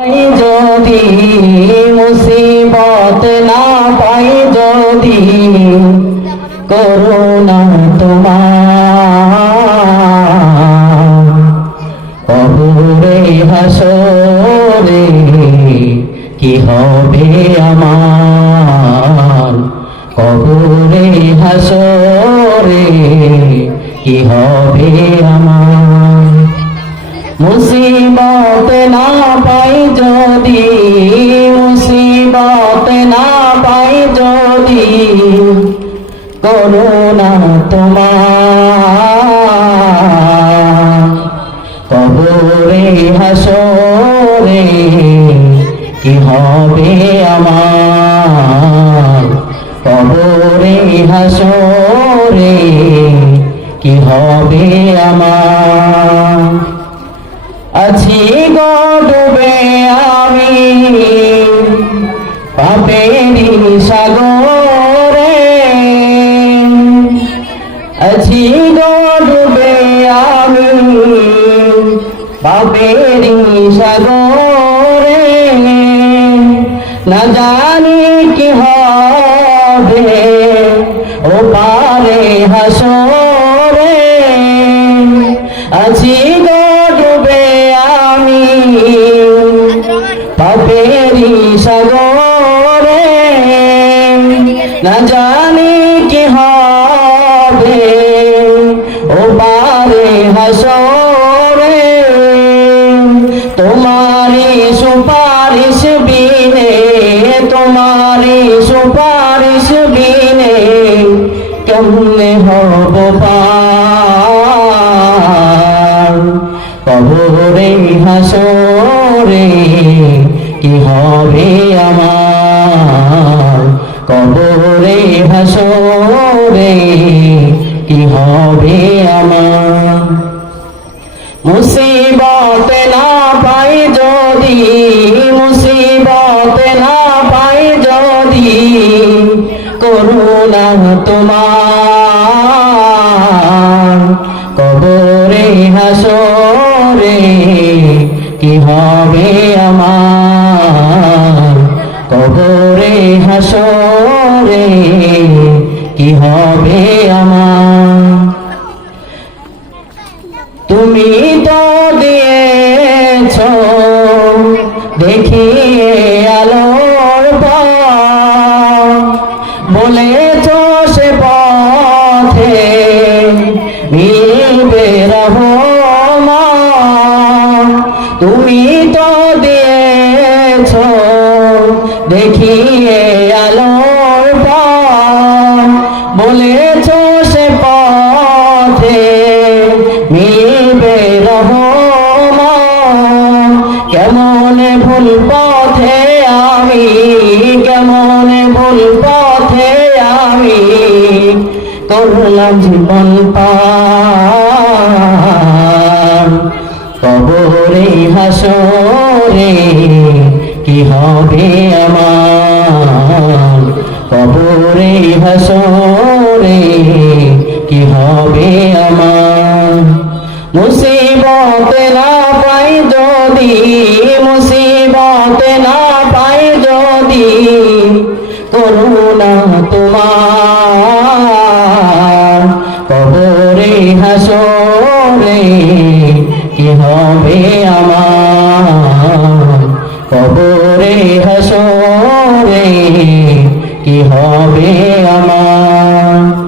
যদি মুসিবত না পাই যদি করুণা তোমার কবরে হাসরে কি হবে আমার কবরে হাসরে কি হবে আমার মুসিবত না পাই যদি মুসিবত না পাই যদি করুণা তোমার কবরে হাসরে কি হবে আমার কবরে হাসরে কি হবে আমার আছি গো ডুবে আমি পাপেরি সাগরে আছি গো ডুবে আমি পাপেরি সাগরে না জানি কি হবে ও পারে হাসরে আছি গো ডুবে আমি পাপেরি সাগরে না জানি কি হবে ও পারে হাসরে তোমারি সুপারিশ বিনে তোমারি সুপারিশ বিনে কেমনে হব পার কবরে হাসরে কি হবে আমার কবরে হাসরে কি হবে আমার মুসিবত না পাই যদি মুসিবত না পাই যদি করুণা তোমার কবরে হাসরে কি হবে আমার কবরে হাসরে কি হবে আমার তুমি তো দিয়েছ দেখিয়ে আলোর পথ বলেছ সে পথে মিলবে রহমান তুমি তো দিয়েছ দেখিয়ে আলোর পথ বলেছ সে পথে মিলবে রহমান কেমন ভুল পথে আমি কেমন ভুল পথে আমি করলাম জীবন পার কবরে হাসরে কি হবে আমার কবরে হাসরে কি হবে আমার মুসিবত না পাই যদি মুসিবত না পাই যদি করুণা তোমার কবরে হাসরে কি হবে আমার কবরে হাসরে কি হবে আমার